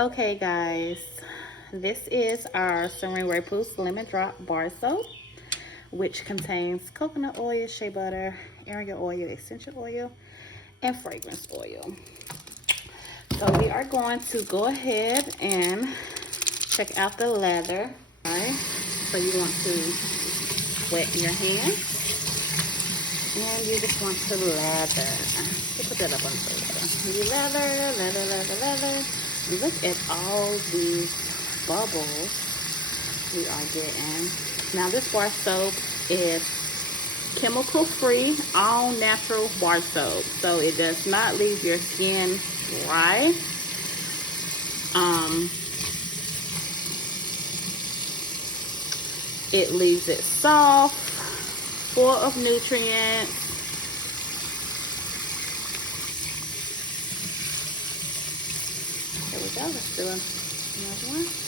Okay guys, this is our Serene Ray Boost Lemon Drop Bar Soap, which contains coconut oil, shea butter, argan oil, essential oil, and fragrance oil. So we are going to go ahead and check out the lather. Alright, so you want to wet your hand and you just want to lather. Put that up on the lather. You lather. Look at all these bubbles we are getting. Now this bar soap is chemical free, all natural bar soap. So it does not leave your skin dry. It leaves it soft, full of nutrients. There we go, let's do another one.